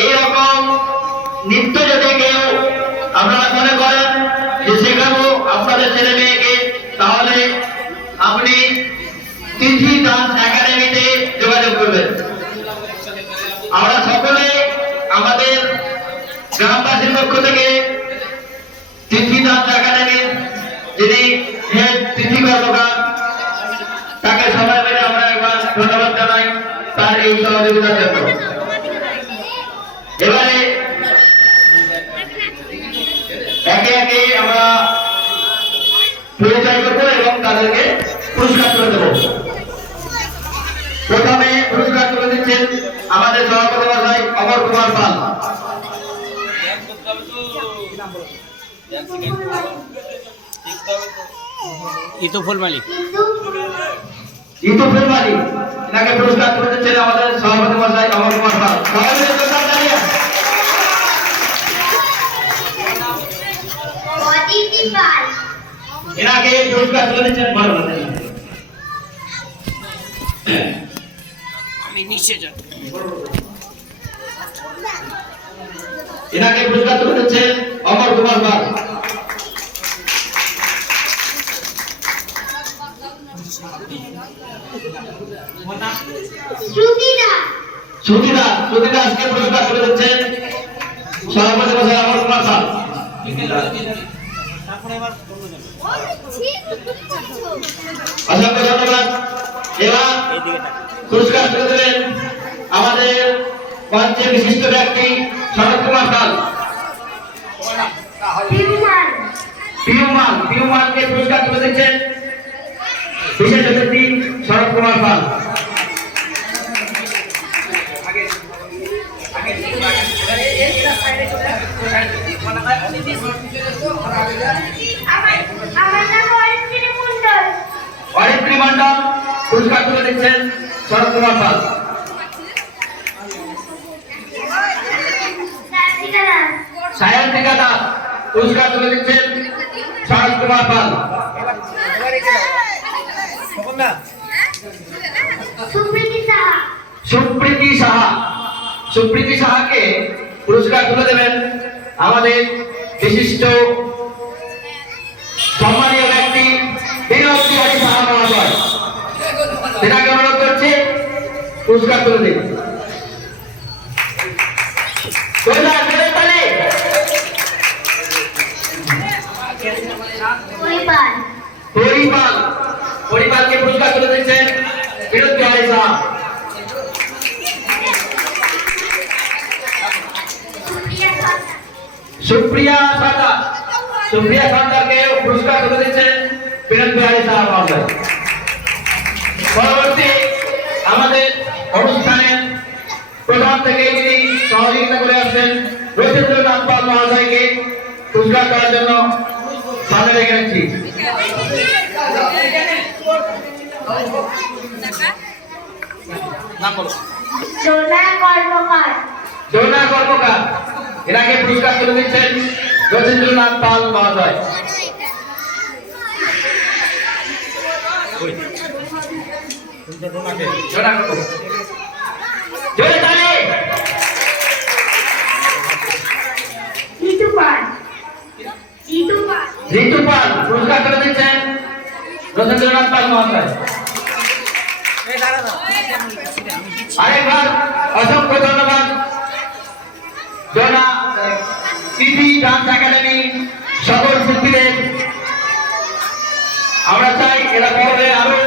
এইরকম নৃত্য যদি কেউ আপনারা মনে করেন যে শেখাবো আপনাদের ছেলে মেয়েকে, তাহলে আপনি তিথি ডান্স একাডেমিতে যোগাযোগ করবেন। আমরা সকলে আমাদের গ্রামবাসীর পক্ষ থেকে তিথি ডান্স একাডেমির যিনি হেড তিথি কর্মকার, তাকে সবাই মিলে আমরা একবার ধন্যবাদ জানাই তার এই সহযোগিতার জন্য। এবারে একে একে আমরা পরিচয় করবো এবং তাদেরকে পুরস্কার তুলে দেবো। প্রথমে পুরস্কার তুলে দিচ্ছেন আমাদের সভাপতি মহাশয় অমর কুমার পাল। ইতুফুল মালিক এনাকে পুরস্কার তুলে দিচ্ছেন আমাদের সভাপতি মহাশয় অমর কুমার পাল। এনাকে পুরস্কার তুলে দিচ্ছেন এনাকে পুরস্কার তুলে দিচ্ছেন অমর কুমার পাল। শ্রুতি দাসকে পুরস্কার তুলে দিচ্ছেন সভাপতি মহাশয় অমর কুমার পাল। অসংখ্য ধন্যবাদ। এবার পুরস্কার তুলে দেবেন আমাদের মঞ্চের বিশিষ্ট ব্যক্তি শরৎ কুমার পাল। পিউমানকে পুরস্কার তুলে দিচ্ছেন বিশেষ অতিথি শরৎ কুমার পাল। অরিত্রী মন্ডল পুরস্কার তুলে দিচ্ছেন শরৎ কুমার পাল। সায়ন্তিকা দাস পুরস্কার তুলে দিচ্ছেন শরৎ কুমার পাল। সুপ্রীতি সাহাকে পুরস্কার তুলে দেবেন আমাদের বিশিষ্ট সম্মানীয় ব্যক্তি বিনোদ বিহারী সাহা মহাশয়। সেটাকে অনুরোধ করছে পুরস্কার তুলে দিন। পরিবারকে পুরস্কার তুলে দিচ্ছেন বিনোদ বিহারী সাহা। সুপ্রিয়া সরকারকে পুরস্কার তুলে দিচ্ছেন বিনোদ বিহারী সাহা মহাশয়। পরবর্তী আমাদের অনুষ্ঠানের প্রধান থেকে যিনি সহযোগিতা করে আসছেন রবীন্দ্রনাথ পাল মহাশয়কে পুরস্কার দেওয়ার জন্য সামনে রেখে নিচ্ছি। জোনা কর্মকার এনাকে পুরস্কার তুলে দিচ্ছেন রবীন্দ্রনাথ পাল মহাশয়। ঋতু পাল পুরস্কার তুলে দিচ্ছেন রবীন্দ্রনাথ পাল মহাশয়। আরেকবার অসংখ্য ধন্যবাদ। জোনা তিথি ডান্স একাডেমি সকল শিল্পীদের আমরা চাই এরা বড় আরো